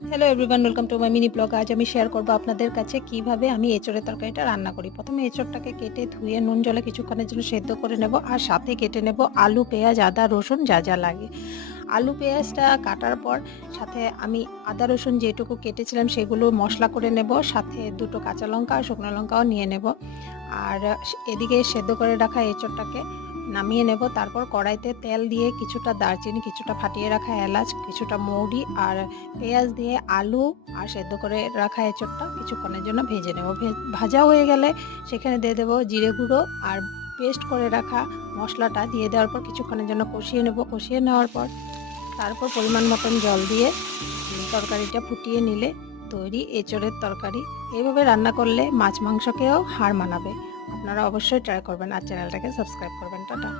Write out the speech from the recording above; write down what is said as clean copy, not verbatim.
Hello everyone, welcome to my mini blog. আজ আমি share করব আপনাদের কাছে কিভাবে আমি এঁচোড়ের তরকারিটা রান্না করি। প্রথমে এঁচোড়টাকে কেটে ধুয়ে নুন জলে কিছুক্ষণের জন্য সেদ্ধ করে নেব, আর সাথে কেটে নেব আলু, পেঁয়াজ, আদা, রসুন যা যা লাগে। আলু পেঁয়াজটা কাটার পর সাথে আমি আদা রসুন যেটুকু কেটেছিলাম সেগুলো মশলা করে নেব, সাথে দুটো কাঁচা লঙ্কা আর শুকনো লঙ্কাও নিয়ে নেব। আর এদিকে সেদ্ধ করে রাখা এঁচোড়টাকে নামিয়ে নেব। তারপর কড়াইতে তেল দিয়ে কিছুটা দারচিনি, কিছুটা ফাটিয়ে রাখা এলাচ, কিছুটা মৌরি আর পেঁয়াজ দিয়ে আলু আর সেদ্ধ করে রাখা এঁচোড়টা কিছুক্ষণের জন্য ভেজে নেব। ভাজা হয়ে গেলে সেখানে দিয়ে দেবো জিরে গুঁড়ো আর পেস্ট করে রাখা মশলাটা দিয়ে দেওয়ার পর কিছুক্ষণের জন্য কষিয়ে নেব। কষিয়ে নেওয়ার পর তারপর পরিমাণ মতন জল দিয়ে তরকারিটা ফুটিয়ে নিলে তৈরি এঁচোড়ের তরকারি। এইভাবে রান্না করলে মাছ মাংসকেও হার মানাবে। আপনারা অবশ্যই ট্রাই করবেন আর চ্যানেলটাকে সাবস্ক্রাইব করবেন। টাটা।